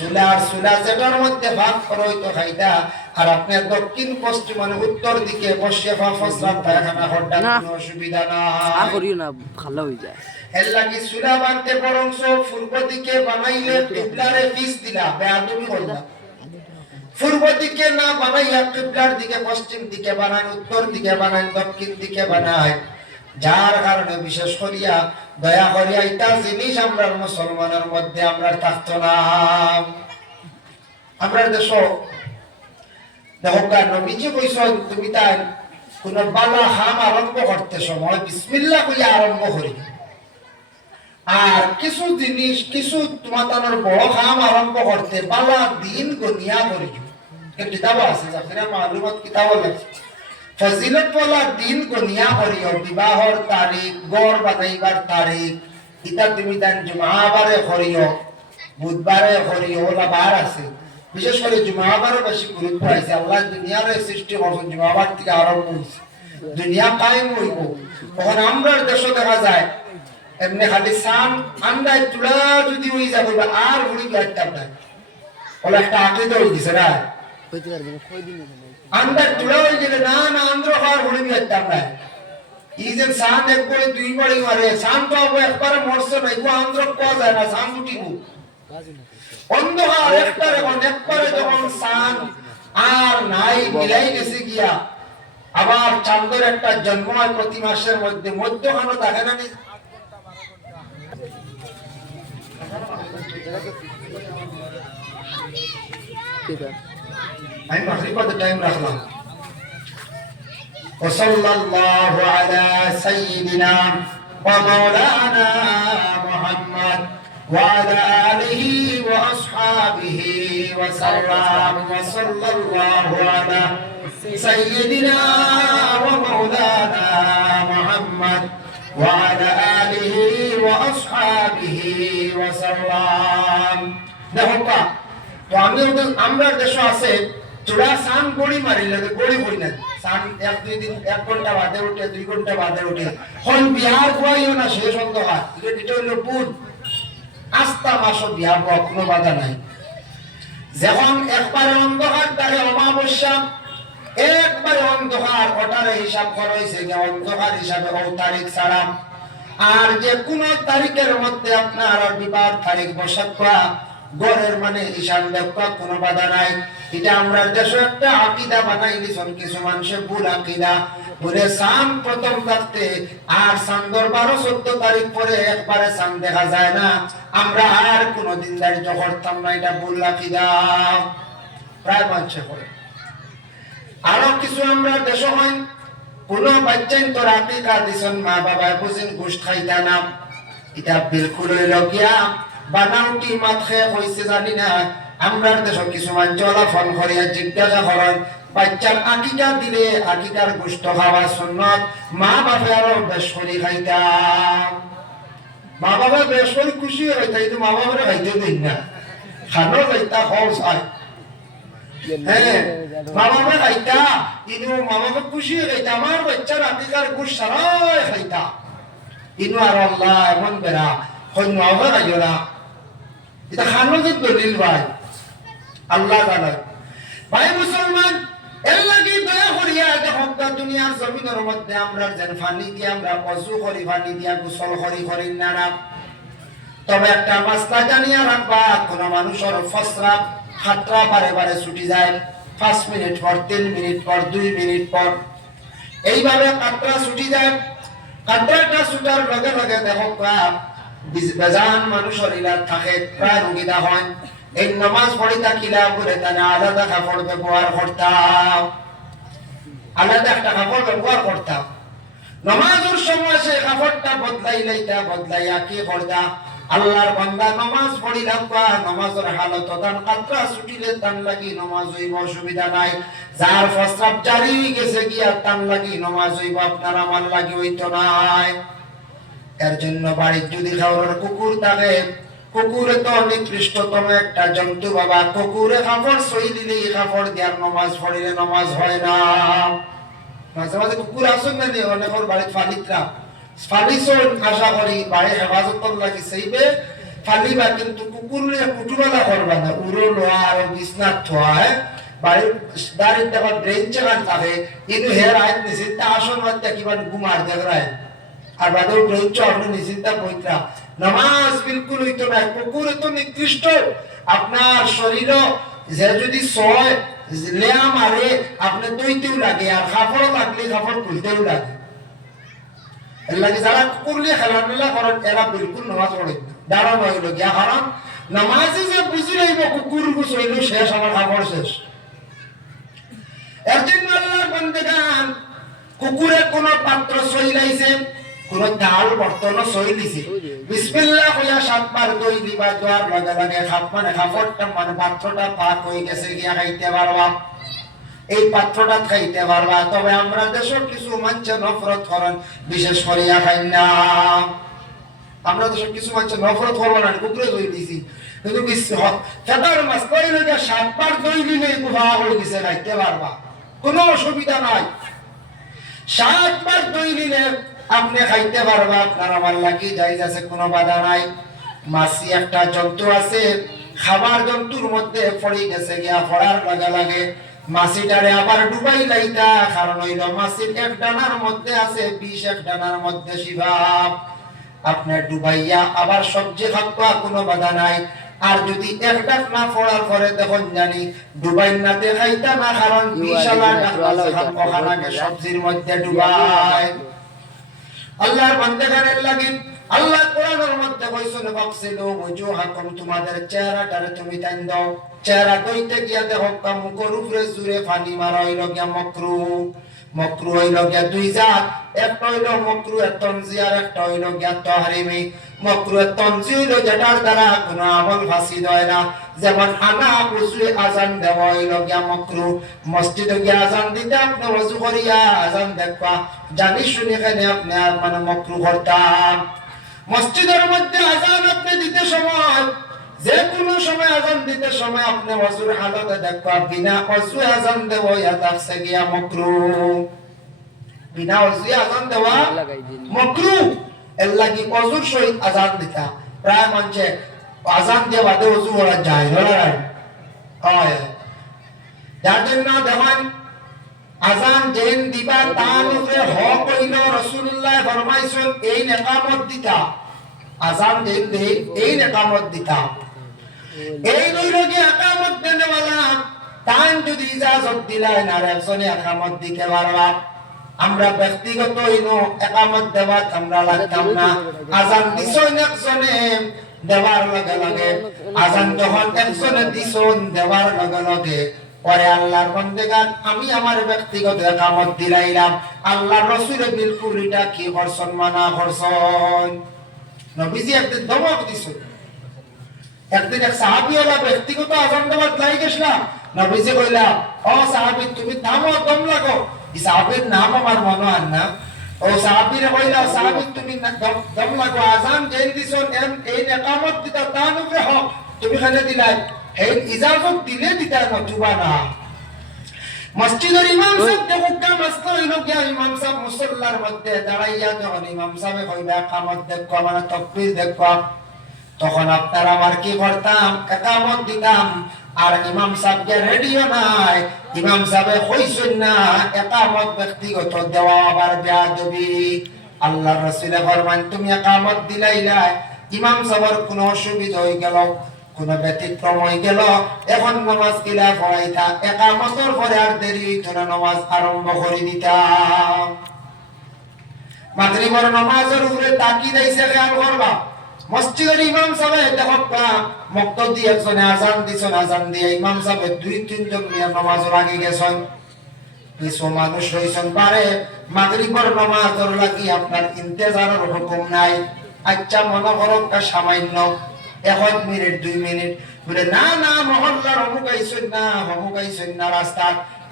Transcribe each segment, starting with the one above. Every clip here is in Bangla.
সুলা যেটার মধ্যে ভাগ করইতো খাইতা, আর আপনি দক্ষিণ পশ্চিম মানে উত্তর দিকে বসে প্রস্রাব পায়খানা করতে কোনো অসুবিধা নাই। করিও না, ভালো হয়ে যায়। এর লাগি সুলা বানতে বরংস পূর্ব দিকে বানাইলে কিবলারে পিছ দিলা, বেয়াদবি করলা। পূর্ব দিকে না বানাইয়া কিবলার দিকে পশ্চিম দিকে বানান, উত্তর দিকে বানান, দক্ষিণ দিকে বানায়। যার কারণে বিশেষ করিয়া দয়া করিয়া এটা জিনিস আমরা মুসলমানের মধ্যে আমরা থাকতো না। আমরা দেশ দেখো নবীজি কইছেন তুমি তাই কোন বালা হাম আরম্ভ করতে সময় বিসমিল্লাহ কইয়া আরম্ভ করি। আর কিছু জিনিস কিছু তোমার বড় হাম আরম্ভ করতে বালা দিন গনিয়া করি। কিতাব আছে আপনারা মালুমাত কিতাব আছে ফজিলত বলা দিন গনিয়া করিও। বিবাহর তারিখ, গড় বানাইবার তারিখ, ইটা তুমি তান জুমাবারে করিও, বুধবারে করিও, ওলা বার আছে। বিশেষ করে জুমাবারে বেশি গুরুত্ব আছে। আল্লাহ দুনিয়ার সৃষ্টি করছেন জুমাবার থেকে আরম্ভ হয়েছে, দুনিয়া কায়েম হইব। তখন আমরা দেশে দেখা যায় এমনি খালি সান আন্দায় তুলা যদি হয়ে যাবে আর ঘুরি একটা ওলা একটা আকিদা হয়ে দিছে না, আন্দার তুলা হয়ে গেলে না না আন্দ্র খাওয়ার ঘুরি একটা নাই। এই যে সান একবারে দুইবারই মারে, সান তো একবারে মরছে না, এগুলো আন্দ্র পাওয়া যায় না, সান উঠিব অন্ধকার একবারে। এখন একবারে যখন সান আর নাই মিলাই গেছে গিয়া, আবার চাঁদের একটা জন্ম হয় প্রতি মাসের মধ্যে, মধ্যখানে দেখে না আমি মাগরিব কত টাইম রাখলাম। ওয়াসাল্লাল্লাহু আলা সাইয়্যিদিনা ওয়া মাওলানা মুহাম্মদ ওয়া আলা আলিহি ওয়া আসহাবিহি ওয়া সাল্লাম। ওয়াসাল্লাল্লাহু আলা সাইয়্যিদিনা ওয়া মাওলানা মুহাম্মদ ওয়া আলা আলিহি ওয়া আসহাবিহি ওয়া সাল্লাম। দেখো তো আমরা দেশ আছে চূড়া সান গড়ি মারিলে গড়ি বই না, সান এক দুই দিন 1 ঘন্টা বাদে উঠে, 2 ঘন্টা বাদে উঠে। হন বিহার বইও না শেষ অন্ধকার, এটা হইল বুধ আস্থা মাস বিহার বয়, কোনো বাধা নাই। যখন একবারে অন্ধকার তারে অমাবস্যা, একবারে অন্ধকার ওটারে হিসাব করা হয়েছে অন্ধকার হিসাবে ও তারিখ ছাড়া। আর যে কোন তারিখের মধ্যে আপনার বিবাহ তারিখ বসাত করা গড়ের মানে ঈশান দেখা কোনো বাধা নাই। এটা আমরা দেশে একটা আকিদা বানাই দিয়েছেন কিছু মানুষের ভুল আকিদা, বলে সান প্রথম থাকতে আর চাঁদর 12-14 তারিখ পরে একবারে চাঁদ দেখা যায় না, আমরা আর কোনদিন দাঁড়িয়ে করতাম না, এটা ভুল আকিদা প্রায় মানুষে করে। আরো কিছু আমরা দেশ হয় কোন বাচ্চাই তোর আকিকা দিছেন মা বাবা বুঝেন ঘুষ খাইতা না, এটা বিলকুল হইল গিয়া বানাউটি মাত খেয়ে হয়েছে জানি না। আমরা দেশ কিছু মানুষ ফোন করিয়া জিজ্ঞাসা করেন বাচ্চার আকিকা দিলে আকিকার গোশত খাওয়া সুন্নত, মা বাপে আরো বেশ করে খাইতাম। মা বাবা বেশ করে খুশি হইতা, কিন্তু মা বাবারে খাইতে দিন না, খানো যাইতা খরচ হয়। হ্যাঁ মা বাবা খাইতা, কিন্তু মা বাবা খুশি হইতা, আমার বাচ্চার আকিকার গোশ সারাই খাইতা। কিন্তু আর আল্লাহ এমন বেড়া হইন মা বাবা খাইও না, এটা খানো যে দলিল ভাই আল্লাহ জানে। ভাই মুসলমান এর লাগি দয়া করিয়া দেখো দুনিয়ার জমিনের মধ্যে আমরা যেন পানি দিয়ে আমরা ওযু করি, পানি দিয়া গোসল করি না না। তবে একটা মাসলা জানিয়া রাখবা, কোন মানুষের ফসরা খাতরা বারে বারে ছুটি যায়, 5 মিনিট পর, 3 মিনিট পর, 2 মিনিট পর, এইভাবে কাতরা ছুটি যায়। কাতরাটা ছুটার লগে লগে দেখো বেজান মানুষের ইলাজ থাকে, প্রায় রোগীরা হয়। এই নামাজ পড়ি থাকিলা বলে তারা আলাদা কাপড় ব্যবহার করতাম, আলাদা একটা কাপড় ব্যবহার করতাম। নামাজের সময় সে কাপড়টা বদলাইয়া কি করতা, আল্লাহর বান্দা নামাজ পড়িলাম বা নামাজের হালত দান কাতরা ছুটিলে তান লাগি নামাজ হইব, অসুবিধা নাই। যার প্রস্রাব জারি গেছে গিয়া তান লাগি নামাজ হইব, আপনার আমার লাগি হইতো নাই। এর জন্য বাড়ির যদি খাওয়ার কুকুর থাকে, কুকুরে তো নিকৃষ্টতম একটা জন্তু বাবা, কুকুরে কাপড় সই দিলে কাপড় দেওয়ার নামাজ পড়িলে নামাজ হয় না। মাঝে মাঝে কুকুর আসুন না দিয়ে অনেক বাড়ির ফালিকরা ফালিসন আশা করি বাড়ির হেফাজত লাগি সেইবে ফালিবা, কিন্তু কুকুরে কুটুবেলা করবা না। উড়ো লোয়া আর বিছনাথ থোয়ায় বাড়ির দাঁড়িয়ে দেওয়া ব্রেন চাকান থাকে, কিন্তু হের আইন নিশ্চিন্তা আসন মাত্রা কিমান ঘুমার জায়গায় আর বাদেও ব্রেন আপনি নিশ্চিন্তা পৈত্রা নামাজ বিলকুল হইতো না। কুকুর তো নিকৃষ্ট, আপনার শরীর যে যদি ছয় লেয়া মারে আপনি দইতেও লাগে, আর কাপড় লাগলে কাপড় খুলতেও লাগে। এর লাগে যারা কুকুর নিয়ে খেলাধুলা করেন এরা বিলকুল নামাজ পড়ে দাঁড়ানো হইল গিয়া, কারণ নামাজে যে বুঝি লইব কুকুর বুঝইল শেষ, আমার কাপড় শেষ। একদিন আল্লাহর বান্দাগান কুকুরে কোন পাত্র সইলাইছে, কোন ডাল বর্তন সইলিছে, বিসমিল্লাহ কইয়া 7 বার দই দিবা, দোয়ার লগে লগে কাপড়টা মানে পাত্রটা পাক হয়ে গেছে গিয়া খাইতে পারবা, এই পাত্রটা খাইতে পারবা। তবে আমরা দেশের কিছু মানুষ নফরত করেন, বিশেষ করিয়া খাই না। আমরা দেশের কিছু মানুষ নফরত করবো না, কুকুরে দই দিছি, কিন্তু ফেটার মাছ কই লগে 7 বার দই দিলে গুহা হয়ে গেছে, খাইতে পারবা, কোনো অসুবিধা নাই। 7 বার দই দিলে আপনি খাইতে পারবা, আপনার আমার লাগি জায়েজ আছে, কোনো বাধা নাই। মাছি একটা জন্তু আছে, খাবার জন্তুর মধ্যে পড়ে গেছে গিয়া, পড়ার লাগা লাগে মাছিটারে আবার ডুবাই লাইতা, কারণ হইল মাছির এক ডানার মধ্যে আছে বিষ, এক ডানার মধ্যে শিবাব। আপনি ডুবাইয়া আবার সবজি খাবা, কোনো বাধা নাই। আর যদি এক ডাক না পড়ার পরে তখন জানি ডুবাই না দেখাইতা না, কারণ বিশালা ডাক সবজির মধ্যে ডুবাই। আল্লাহর বান্দাগানের লাগি আল্লাহ কোরআনের মধ্যে কইছেন ফাকসিলু ওয়াজুহাকুম, তোমাদের চেহারাটারে তুমি টান দাও। চেহারা কইতে গিয়া দেখো মুখের উপরে জুরে পানি মারা হইল গিয়া মাকরুহ। মাকরুহ হইল গিয়া দুই জাত, একটা হইল মাকরুহ তানজিহ আর একটা হইল গিয়া তাহরিমি। মাকরুহ তানজিহ হইল যেটার দ্বারা কোনো আমল ফাসিদ হয় না, যেমন আনা ওযুয়ে আযান দেওয়া হইল গিয়া মাকরুহ। মসজিদে গিয়া আযান দিতে আপনি ওযু করিয়া আযান দেখবা, জানি শুনি কেন আপনি মানে মাকরুহ করতাম। মসজিদের মধ্যে আযান আপনি দিতে সময়, যে কোনো সময় আযান দিতে সময় আপনি ওযুর হালতে দেখবা, বিনা ওযুয়ে আযান দেওয়া ইয়া তাফসে গিয়া মাকরুহ। বিনা ওযুয়ে আযান দেওয়া মাকরুহ। এর লাগি ওযুর সহিত আযান দিতা। প্রায় মানুষে আযান দিয়ে বাদে ওযু করা যায় না, হয় যার জন্য দেখেন আযান যেন দিবা তার উপরে হক হইল রাসূলুল্লাহ ফরমাইছেন এই নেকামত দিতা, আযান যেন দে এই নেকামত দিতা। এই নইরগে একামত দেনেওয়ালা তান যদি ইজাজত দিলেন আর একজনে একামত দিতে পারবা। আমরা ব্যক্তিগত হইনো একামত দেওয়াত আমরা লাগতাম না। আযান দিছেন একজনে দেওয়ার লগে লগে, আযান যখন একজনে দিছেন দেওয়ার লগে লগে পরে আল্লাহর বান্দাগান আমি আমার ব্যক্তিগত একামত দিলাইলাম, আল্লাহর রাসূল বিলকুল এটা কি করছেন, মানা করছেন। নবীজি একদিন ধমক দিছেন। একদিন এক সাহাবীওয়ালা ব্যক্তিগত আযান দেওয়াত লাই গেছলা, নবীজি কইলা ও সাহাবী তুমি থামো, দম লাগো। এই সাহাবীর নাম আমার মনে হয় না। ও সাহাবীরে কইলা সাহাবী তুমি দম লাগো, আযান যেন দিছেন এই একামত দিতা তার উপরে হক, তুমি খানে দিলাই এই ইজাজত দিলে দিতা নতুবা না। মসজিদের ইমাম সাহেব দেখুকা মাসলা হইল গিয়া, ইমাম সাহেব মুসাল্লার মধ্যে দাঁড়াইয়া যখন ইমাম সাহেব কইলা একামত দেখো মানে তাকবীর দেখো, তখন আপনার আমার কি করতাম, একামত দিতাম। আর ইমাম সাহেবকে রেডিও নাই, ইমাম সাহেব কইছেন না একামত ব্যক্তিগত দেওয়া আবার বেয়াদবি। আল্লাহর রাসূল ফরমান তুমি একামত দিলাইলা, ইমাম সাহেবের কোনো অসুবিধা হই গেল, কোনো ব্যতিক্রম হই গেল, এখন নামাজ কিলা পড়াইতা, একামতের পরে আর দেরি হইতো না, নামাজ আরম্ভ করে দিতাম। মাগরিবের নামাজের উপরে তাকিদ আইছে, খেয়াল করবা। মসজিদের ইমাম সাহেব দেখবা মুক্তদি একজনে আযান দিছেন, আযান দিয়ে ইমাম সাহেব 2-3 জন নিয়ে নামাজ লাগি গেছেন, কিছু মানুষ রইছেন পারে মাগরিবের নামাজের লাগি আপনার ইন্তেজারের হুকুম নাই। আচ্ছা মনে করো সামান্য 1 মিনিট 2 মিনিট বলে না না মহল্লার অমুক আইছেন না অমুক আইছেন না রাস্তা,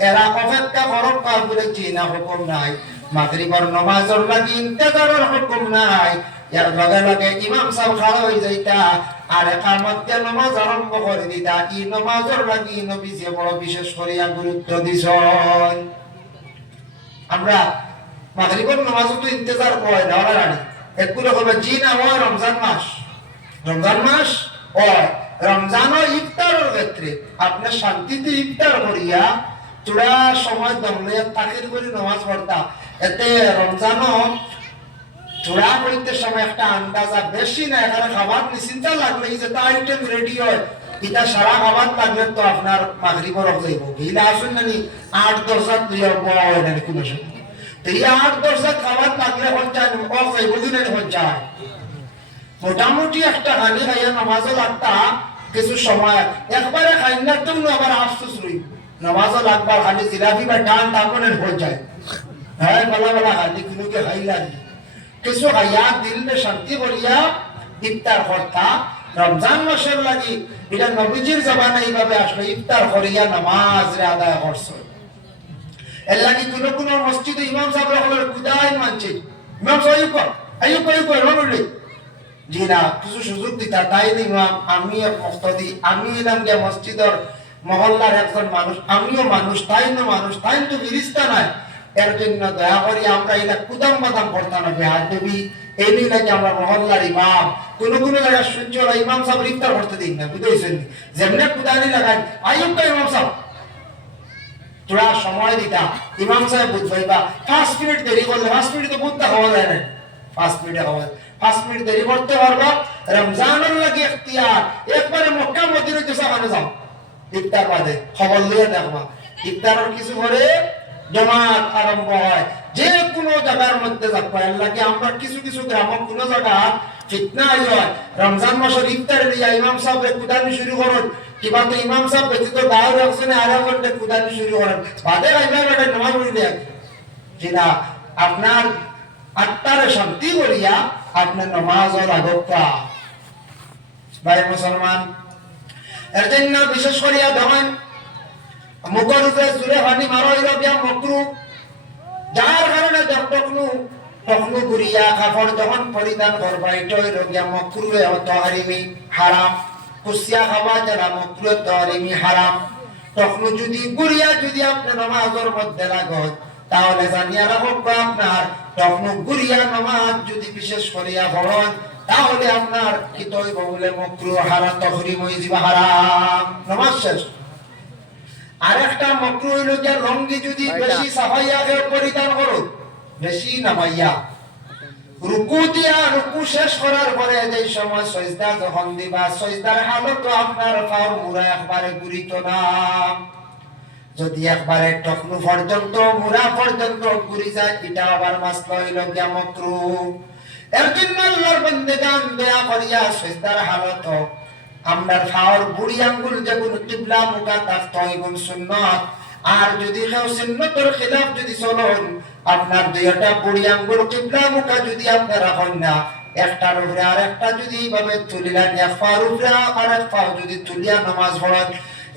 এরা অপেক্ষা করো কার বলে চিনা হুকুম নাই। মাগরিবের নামাজের লাগি ইন্তেজারের হুকুম নাই, এর লগে লগে ইমাম সাহেব খাড়া হয়ে যাইতা আর একামত দিয়ে নামাজ আরম্ভ করে দিতা। এই নামাজের লাগি নবীজি বড় বিশেষ করিয়া গুরুত্ব দিছেন। আমরা মাগরিবের নামাজও তো ইন্তেজার করে না, ওরা রানি একগুলো হবে জি না হয় রমজান মাস, রমজান মাস ও রমজান ও ইফতারের ক্ষেত্রে আপনি শান্তিতে ইফতার করিয়া চূড়া সময় দমলে তাকির করে নামাজ পড়তা এতে রমজান চূড়া করিতে সময় একটা আন্দাজা বেশি না এখানে খাবার নিশ্চিন্তা লাগলে যে তা আইটেম রেডি হয় এটা সারা খাবার লাগলে তো আপনার মাগরিবর যাইব গিলা আসুন নানি 8-10 লইয়া বয় নানি কোন সময় তো এই 8-10 খাবার লাগলে হঞ্চায় ও যাইব দিনে হঞ্চায় মোটামুটি একটা হানি খাইয়া নামাজও লাগতা কিছু সময় একবারে খাই না তুমি আবার আফসোস রই নামাজও লাগবার খালি জিলাপি বা টান টাপনের হঞ্চায় হ্যাঁ বলা বলা খালি কিনুকে খাই লাগবে কিছু খাইয়া দিলে শান্তি করিয়া ইফতার করতা রমজান মাসের লাগি এটা নবীজির জবানে এইভাবে আসলে ইফতার করিয়া নামাজ রে আদায় করছে এর লাগি কোন মসজিদে ইমাম সাহেব হলের কুদাই মানছে ইমাম সাহেব আইয়ুব রবলি জি না কিছু সুযোগ দিতা তাই ইমাম আমি এক মুক্তাদি আমি এলাম গিয়া মসজিদের মহল্লার একজন মানুষ আমিও মানুষ তাই তো ফিরিস্তা নাই এর জন্য দয়া করি আমরা এটা কুদাম বাদাম করতাম না বেহাত দেবী এই নিয়ে নাকি আমরা মহল্লার ইমাম কোন জায়গায় সূর্য ইমাম সাহেব ইফতার করতে দিন না বুঝেছেন যেমনি কুদানি লাগাই আইয়ুব ইমাম সাহেব তোরা সময় দিতা ইমাম সাহেব বুঝবাইবা 5 মিনিট দেরি করলে 5 মিনিট তো বুঝতে হওয়া যায় না 5 মিনিটে হওয়া 5 মিনিট দেরি করতে পারবা রমজানের লাগে ইখতিয়ার একবারে মক্কা মদিনা যে সামনে যাও ইফতার বাদে খবর লিয়ে দেখবা ইফতারের কিছু করে জামাত আরম্ভ হয় যে কোনো জায়গার মধ্যে যাবা আল্লাহকে আমরা কিছু গ্রাম কোন জায়গা ফিতনা হয় রমজান মাসের ইফতারে দিয়া ইমাম সাহেব কুদানি শুরু করেন কিবা তো ইমাম সাহেব ব্যতীত দাওয়ার রাখছেন আর একজনকে কুদানি শুরু করেন বাদে আইবার বেটা নামাজ পড়িলে কিনা আপনার আত্মারে শান্তি করিয়া আপনার নামাজের আগতা ভাই মুসলমান এর জন্য বিশেষ করিয়া ধরেন মুখের উপরে জুড়ে পানি মারো হইল গিয়া মকরু যার কারণে টকনু ঘুরিয়া কাপড় যখন পরিধান করবা এটা হইল গিয়া মকরু তহারিমি হারাম কুসিয়া খাওয়া যারা মকরু তহারিমি হারাম টকনু যদি ঘুরিয়া যদি আপনি নামাজের মধ্যে লাগত তাহলে জানিয়া রাখব আপনার টকনু ঘুরিয়া নামাজ যদি বিশেষ করিয়া পড়ন তাহলে আপনার কি তৈব বলে মকরু হারাম তহরিম হয়ে যাবে হারাম নামাজ শেষ আরেকটা মকরু হইল যে লঙ্গি যদি বেশি সাফাইয়া পরিধান করো বেশি নামাইয়া রুকু শেষ করার পরে যে সময় সজদা যখন দিবা সজদার হালত আপনার পাও মুড়া একবারে ঘুরিত না যদি একবারে টকনু পর্যন্ত মুড়া পর্যন্ত ঘুরি যায় এটা আবার মাসলা হইল গিয়া মকরু এর জন্য আল্লাহর বান্দাগান দয়া করিয়া সজদার হালত আমরার ফাওয়ার বুড়ি আঙ্গুল যেগুলো কিবলা মুখা থাকতে হইগুন সুন্নত আর যদি কেউ সুন্নতের খিলাফ যদি চলন আপনার দুইটা বুড়ি আঙ্গুল কিবলা মুখা যদি আপনারা হন না একটার উপরে আর একটা যদি এইভাবে তুলিলেন এক পাওয়ার উপরে আর এক পাও যদি তুলিয়া নামাজ পড়েন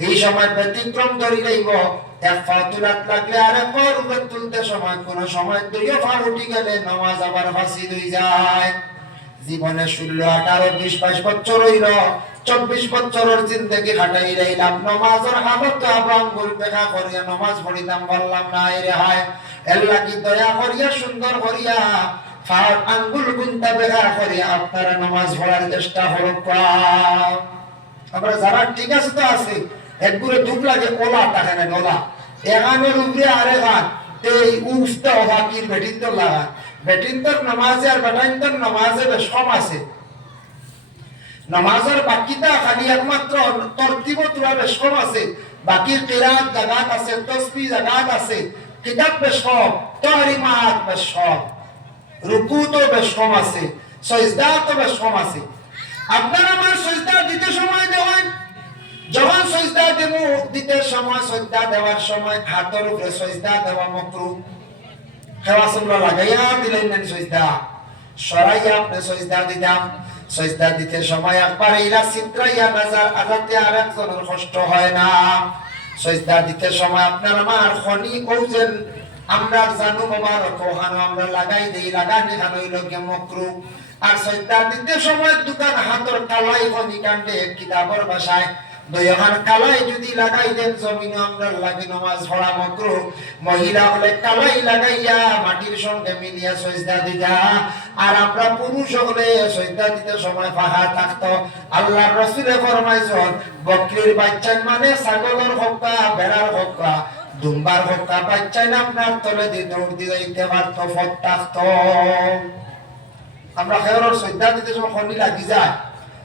এই সময় ব্যতিক্রম ধরি রইব এক পাও তুলাত লাগলে আর এক পাওয়ার উপরে তুলতে সময় কোন সময় দুইও পা উঠি গেলে নামাজ আবার ফাঁসি হয়ে যায় জীবনে 16, 18, 20, 22 বছর হইল 24 বছরের জিন্দেগি কাটাই রইলাম নামাজের হালত আঙ্গুল দেখা করিয়া নামাজ পড়িতাম বললাম না রে হায় আল্লাহ কি দয়া করিয়া সুন্দর করিয়া ফার আঙ্গুল গুনতা বেগা করিয়া আপনারা নামাজ পড়ার চেষ্টা করো আমরা যারা ঠিক আছে তো আছে একগুলো দুঃখ লাগে ওলা থাকে না ওলা এগানোর উপরে আরে গান এই উফটা বাকির বেটিন তো লাগা বেটিন তোর নামাজে আর বেটাইন তোর নামাজে বেশ কম আছে নামাজের বাকিটা খালি একমাত্র তরতিব তোরা বেশ কম আছে বাকি কিরাত জাগাত আছে তাসবিহ জাগাত আছে কিতাব বেশ কম তাহরিমাত বেশ কম রুকু তো বেশ কম আছে সিজদা তো বেশ কম আছে আপনার আমার সিজদা দিতে সময় দেওয়ান যখন সিজদা দেবো দিতে সময় সিজদা দেওয়ার সময় হাতের উপরে সিজদা দেওয়া মাকরুহ খেলাসুল্লাহ লাগাইয়া দিলেন না সিজদা সরাইয়া আপনি সিজদা দিতাম সিজদা দিতে সময় একবার ইলা চিত্রাইয়া নজর আগাতে আরেকজনের কষ্ট হয় না সিজদা দিতে সময় আপনার আমার খনি কৌজেন আমরা জানু মোবারক ওহানো আমরা লাগাই দেই লাগানি হানো হইল কি মাকরুহ আর সিজদা দিতে সময় দোকান হাতের তালাই খনি কাণ্ডে কিতাবের ভাষায় দুইখান কালাই যদি লাগাই দেন জমিনে আমরা লাগি নামাজ পড়া মাকরুহ। মহিলা হলে কালাই লাগাইয়া মাটির সঙ্গে মিলিয়া সজদা দিতা, আর আমরা পুরুষ হলে সজদা দিতে সময় ফাঁকা থাকতো। আল্লাহর রাসূলে ফরমাইছেন বকরির বাচ্চা মানে ছাগলের হক্কা, ভেড়ার হক্কা, দুম্বার হক্কা বাচ্চা না আপনার তলে দিয়ে দৌড় দিয়ে যাইতে পারতো, ফট থাকতো। আমরা খেয়ালের সজদা দিতে সময় খনি লাগি যায়,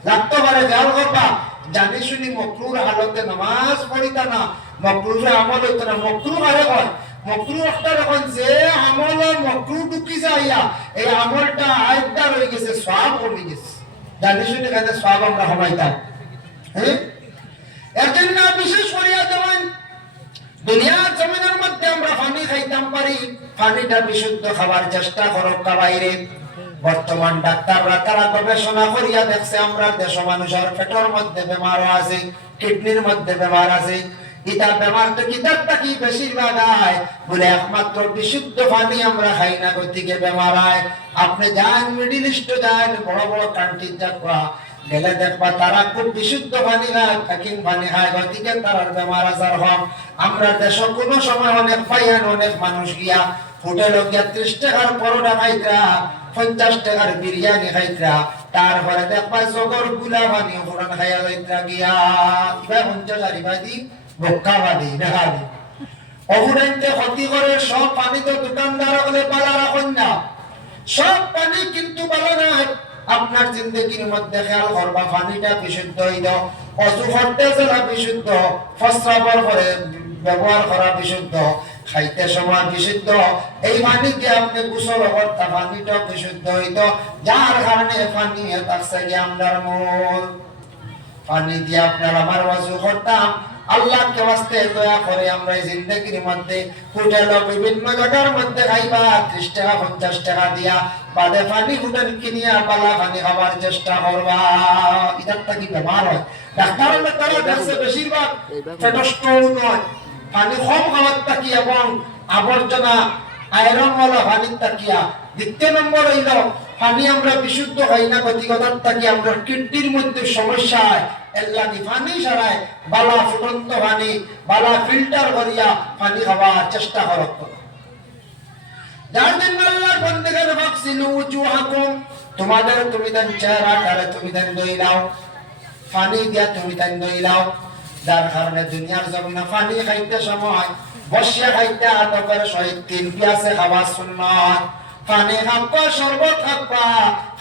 লাগতে পারে, খেয়াল করবা। জানি শুনি মকরুর হালতে নামাজ পড়িতা না, মকরুরে আমল হইতো না। মকরু আরে হয় মকরু একটা রকম যে আমল মকরু ঢুকি যাইয়া এই আমলটা আয়দা রয়ে গেছে, সওয়াব কমে গেছে। জানি শুনি কাজে সওয়াব আমরা হমাইতাম। হ্যাঁ, এর জন্য বিশেষ করিয়া যেমন দুনিয়ার জমিনের মধ্যে আমরা পানি খাইতাম পারি, পানিটা বিশুদ্ধ খাবার চেষ্টা করো বাইরে। বর্তমান ডাক্তাররা তারা গবেষণা করিয়া দেখছে আমরা দেশ মানুষের পেটের মধ্যে বেমার আছে, কিডনির মধ্যে বেমার আছে। ইটা বেমারটা কিতাবটা কি বেশিরভাগ হয় বলে একমাত্র বিশুদ্ধ পানি আমরা খাই না, গতিকে বেমার হয়। আপনি যান মিডিল ইস্ট, যান বড় বড় কান্ট্রি যাত্রা গেলে দেখবা তারা খুব বিশুদ্ধ পানি খায়, প্যাকিং পানি খায়, গতিকে তার বেমার আজার হয়। আমরা দেশ কোনো সময় অনেক পাইয়ান অনেক মানুষ গিয়া হোটেলে গিয়া 30 টাকার পরোটা খাইতা, 50 টাকার বিরিয়ানি খাইতা, তারপরে দেখবা জগর গুলা পানি ফোড়ন খাইয়া যাইতা গিয়া কিবা 50 টাকা বক্কা পানি দেখা দি অহুরাইতে ক্ষতি করে। সব পানি তো দোকানদার বলে বালা রাখুন না, সব পানি কিন্তু বালা না। আপনার জিন্দগির মধ্যে খেয়াল করবা পানিটা বিশুদ্ধ হইল, অজু করতে যারা বিশুদ্ধ, প্রস্রাবের পরে ব্যবহার করা বিশুদ্ধ, খাইতে সময় বিশুদ্ধ। এই পানিতে আপনি গোসল করতে পানিটা বিশুদ্ধ হইত, যার কারণে পানি থাকছে কি আমরার মূল পানি দিয়ে আপনার আমার ওয়াজু করতাম। আল্লাহকে ওয়াস্তে দয়া করে আমরা এই জিন্দগির মধ্যে হোটেল বিভিন্ন জায়গার মধ্যে খাইবা 30 টাকা 50 টাকা দিয়া বাদে পানি হোটেল কিনিয়া বালা পানি খাবার চেষ্টা করবা। এটা কি বেমার হয়? ডাক্তারের তারা দেখছে বেশিরভাগ পেটস্টোন হয়, পানি কম খাওয়ার তাকি এবং আবর্জনা আয়রন ওয়ালা পানির তাকিয়া। দ্বিতীয় নম্বর হইল পানি আমরা বিশুদ্ধ হই না, গতিগতার তাকি আমরা কিডনির মধ্যে সমস্যা হয়। এল্লাদি পানি ছাড়ায় বালা ফুটন্ত পানি বালা ফিল্টার করিয়া পানি খাওয়ার চেষ্টা করো। যার জন্য আল্লাহর বান্দাগণ ফাকসিলু উজুহাকুম, তোমাদের তুমি দেন চেহারাটারে তুমি দেন দইলাও, পানি দিয়া তুমি দেন দইলাও। যার কারণে দুনিয়ার জমিনে পানি খাইতে সময় বসিয়া খাইতে আদবের সহিত 3 পিয়াসে খাওয়া সুন্নাত। পানি খাবা, শরবত খাবা,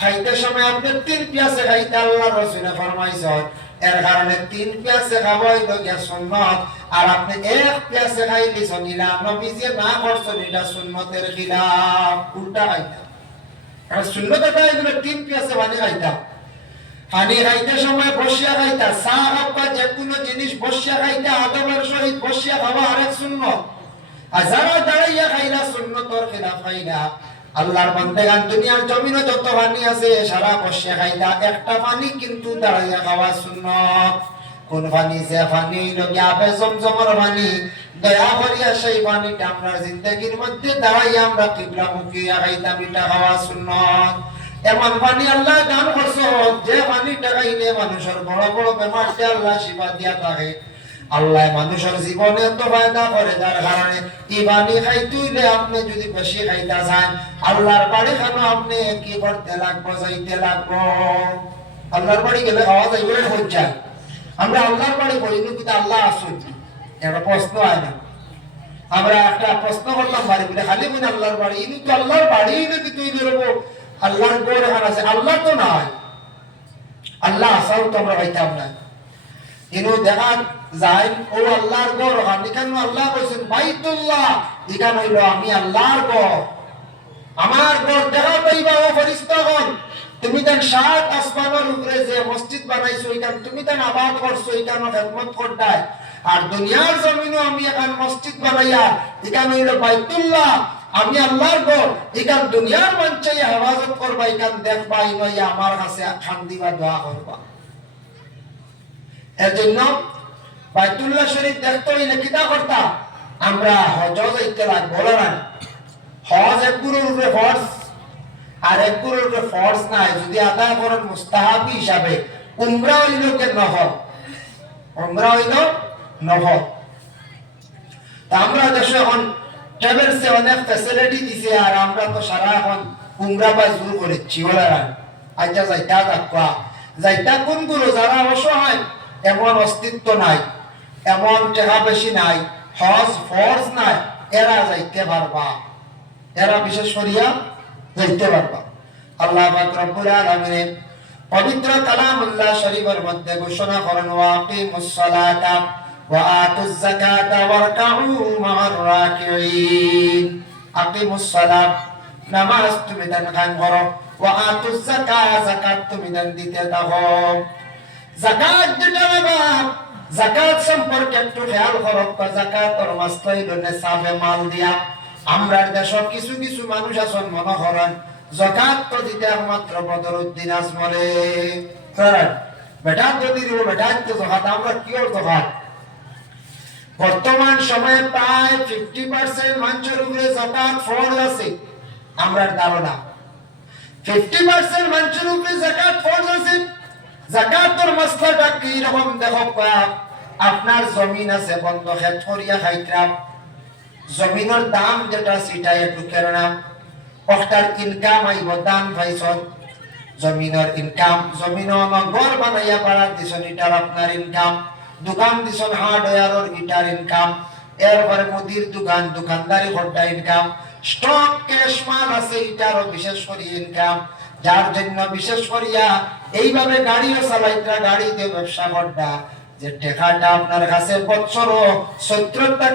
খাইতে সময় আপনি 3 পিয়াসে খাইতে আল্লাহর রাসূল ফরমাইছেন। এর কারণে 3 পিয়াসে খাওয়া হইল গিয়া সুন্নাত, আর আপনি 1 পিয়াসে খাইলে শুনিলা নবীজি না করছেন এটা সুন্নতের খিলাফ, উল্টা খাইতা। আর সুন্নত এটা এগুলো 3 পিয়াসে পানি খাইতা। পানি খাইতে সময় বসিয়া খাইতা, চা খাবা, যে কোনো জিনিস বসিয়া খাইতা, আদবের সহিত বসিয়া খাওয়া আরেক সুন্নত। আর যারা দাঁড়াইয়া খাইলা সুন্নতর খিলাফ খাইলা। আল্লাহর বান্দাগান দুনিয়ার জমিনে যত পানি আছে সারা বসিয়া খাইতা, একটা পানি কিন্তু দাঁড়াইয়া খাওয়া সুন্নত। কোন পানি? যে পানি আবে জমজমের পানি। দয়া করিয়া সেই পানিটা আমরা জিন্দগির মধ্যে দাঁড়াইয়া আমরা কিবলামুখী খাইতাম, এটা খাওয়া সুন্নত। এমন পানি আল্লাহ দান করছে যে পানিটা খাইলে মানুষের বড় বড় বেমারকে আল্লাহ শিফা দিয়া থাকে। আল্লাহ মানুষের জীবনে তো ফায়দা করে, যার কারণে এই পানি খাইতে হইলে আপনি যদি বেশি খাইতে চান আল্লাহর বাড়ি খানো আপনি কি করতে লাগবো? যাইতে লাগবো। আল্লাহর বাড়ি গেলে খাওয়া যাইবে না হচ্ছে। আমরা আল্লাহর বাড়ি বলি কিন্তু আল্লাহ আসুন একটা প্রশ্ন হয় না। আমরা একটা প্রশ্ন করলাম বাড়ি বলে খালি বলি আল্লাহর বাড়ি, কিন্তু আল্লাহর বাড়ি নাকি তৈরি হবো আল্লাহর গোর এখানে আছে, আল্লাহ তো নাই। আল্লাহ আসাও তো আমরা পাইতাম না। কিন্তু দেখা যায় ও আল্লাহর গোর ওখানে, এখানে আল্লাহ কইছেন বাইতুল্লাহ, এখানে হইল আমি আল্লাহর গোর, আমার গোর দেখা পাইবা ও ফেরেশতাগণ। তুমি দেন 7 আসমানের উপরে যে মসজিদ বানাইছো এখানে তুমি দেন আবাদ করছো, এখানে খেদমত করতাই। আর দুনিয়ার জমিনে আমি এখন মসজিদ বানাইয়া এখানে হইল বাইতুল্লাহ, আমি আল্লাহর ঘর, এখান দুনিয়ার মঞ্চে হেফাজত করবা, এখান দেখবা ইমাইয়া আমার কাছে খান দিবা, দোয়া করবা। এর জন্য বাইতুল্লাহ শরীফ দেখতে হইলে কিতা করতা? আমরা হজ যাইতে লাগবো না। হজ এক গুরুর উপরে ফরজ, আর এক গুরুর উপরে ফরজ নাই, যদি আদায় করেন মুস্তাহাবি হিসাবে। উমরা হইল কে নফল, উমরা হইল নফল। তা আমরা দেশে এখন ট্রাভেলসে অনেক ফ্যাসিলিটি দিছে, আর আমরা তো সারা এখন উমরা বা জোর করেছি ওরা আচ্ছা যাইতা যাক্কা যাইতা কোনগুলো যারা অসহায়, এমন অস্তিত্ব নাই, এমন টাকা বেশি নাই, হজ ফরজ নাই, এরা যাইতে পারবা, এরা বিশেষ করিয়া যাইতে পারবা। আল্লাহ পাক রব্বুল আলামিন পবিত্র কালামুল্লাহ শরীফের মধ্যে ঘোষণা করেন ওয়াকিমুস সালাতা ওয়া আতুজ যাকাতা ওয়ারকাউ মা'আর রাকিঈন। আকিমুস সালাত নামাজ তুমি দান খান করো, ওয়া আতুজ যাকাত যাকাত তুমি দান দিতে থাকো। যাকাত দিতে বাবা, যাকাত সম্পর্কে একটু খেয়াল করো। যাকাতের মাসলাই দনে সাবে মাল দিয়া। আমরা দেশে কিছু কিছু মানুষ আছেন মনে করেন যাকাত তো দিতে একমাত্র বদরুদ্দিন আজমলে বেটা যদি দিব বেটা তো যাকাত, আমরা কি ওর যাকাত? বর্তমান সময়ে প্রায় 50% মানুষের উপরে যাকাত ফরজ আছে। আমরা ধারণা 50% মানুষের উপরে যাকাত ফরজ আছে। যাকাতের মাসলাটা কি রকম দেখো, আপনার জমিন আছে বন্ধ খেত করিয়া খাইতাম, জমিনের দাম যেটা সেটাই একটু কেননা ওটার ইনকাম আইব দান পাইছন, জমিনের ইনকাম, জমিন ঘর বানাইয়া পাড়া দিছন, এটার আপনার ইনকাম, দোকান দিছন হার্ডওয়্যারের এটার ইনকাম, এরপরে মুদির দোকান দোকানদারি হড্ডা ইনকাম, স্টক ক্যাশ মাল আছে এটারও বিশেষ করে ইনকাম, যার জন্য বিশেষ করিয়া এইভাবে গাড়িও চালাইতা, গাড়ি দিয়ে ব্যবসা হড্ডা, যে টাকাটা আপনার কাছে বছর 70টা